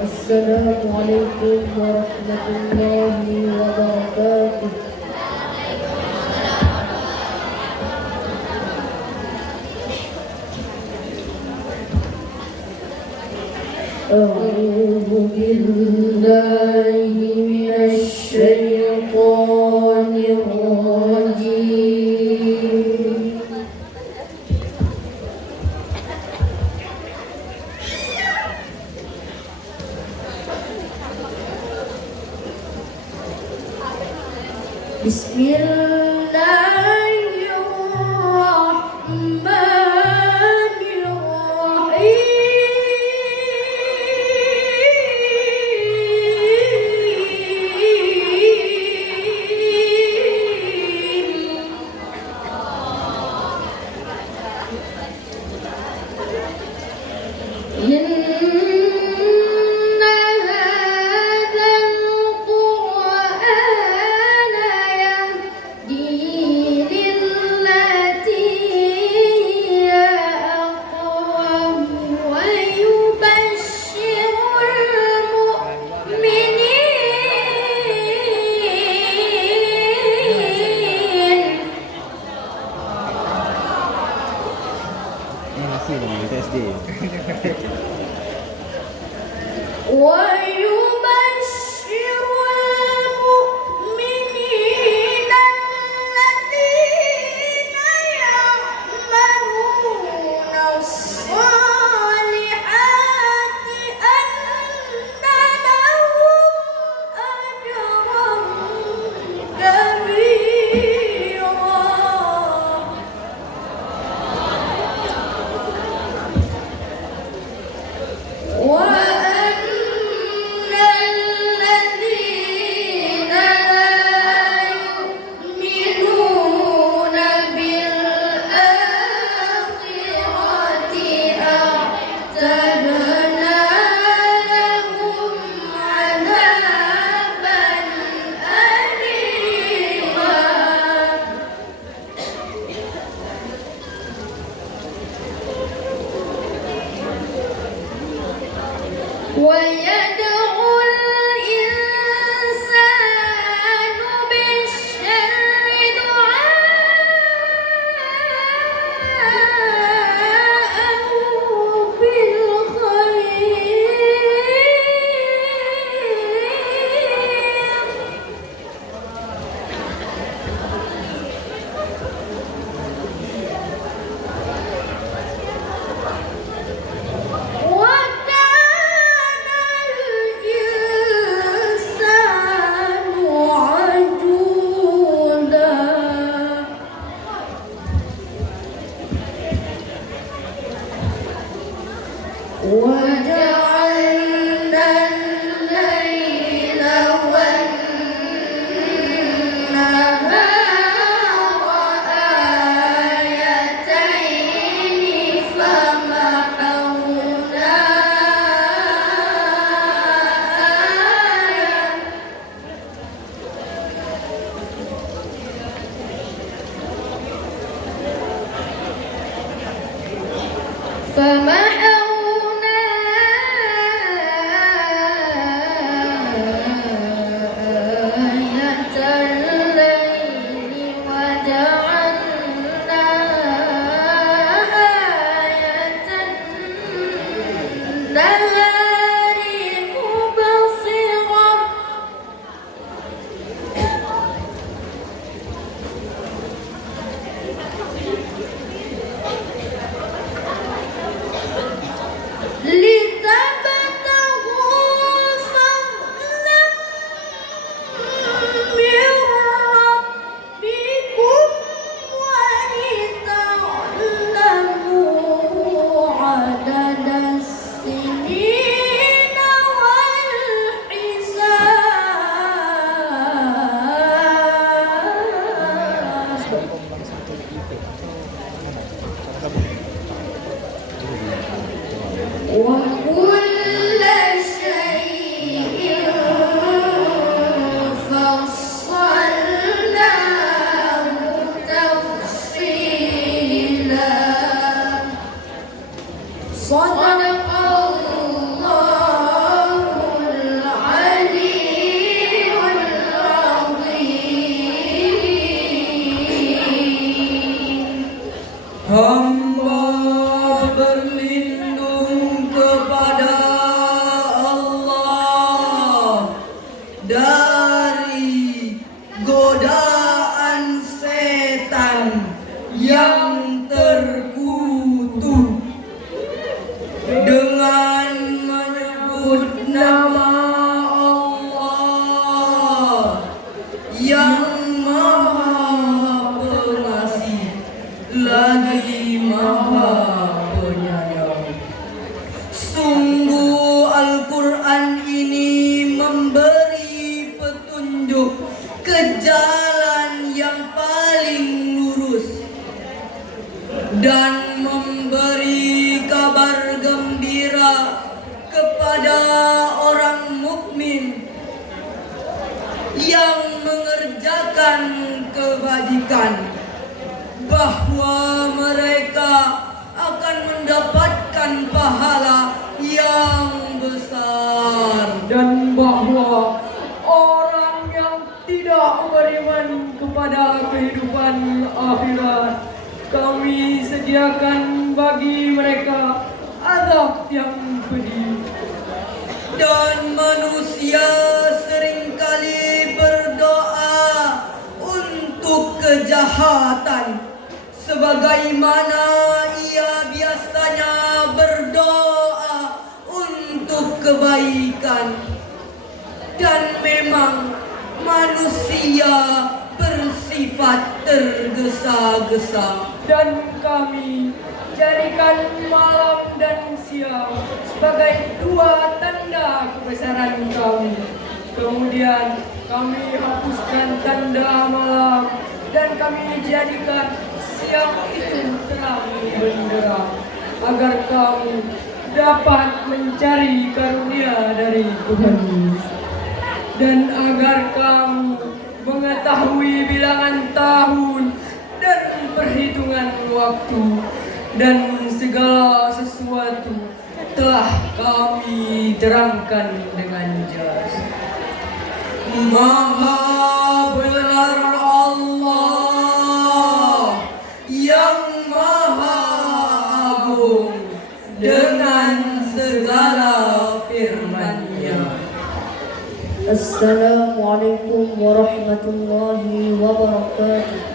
السلام عليكم ورحمة الله وبركاته. أعوذ بالله من الشيطان الرجيم. بسم الله الرحمن الرحيم. ويبشر المؤمنين الذين يعملون الصالحات أن لهم أجرا كبيرا. ويدعو الإنسان بالشر دعاءه بالخير. Sebut nama Allah yang Maha Pengasih lagi Maha Penyayang. Sungguh Al-Quran ini memberi petunjuk ke jalan yang paling lurus dan memberi kabar gembira kepada orang mukmin yang mengerjakan kebajikan bahwa mereka akan mendapatkan pahala yang besar, dan bahwa orang yang tidak beriman kepada kehidupan akhirat kami sediakan bagi mereka azab yang pedih. Dan manusia seringkali berdoa untuk kejahatan sebagaimana ia biasanya berdoa untuk kebaikan. Dan memang manusia bersifat tergesa-gesa, dan kami jadikan malam dan siang sebagai dua tanda kebesaran kami. Kemudian kami hapuskan tanda malam dan kami jadikan siang itu terang benderang agar kamu dapat mencari karunia dari Tuhan dan agar kamu mengetahui bilangan tahun dan perhitungan waktu, dan segala sesuatu telah kami terangkan dengan jelas. Maha benar Allah yang Maha Agung dengan segala firman-Nya. Assalamualaikum warahmatullahi wabarakatuh.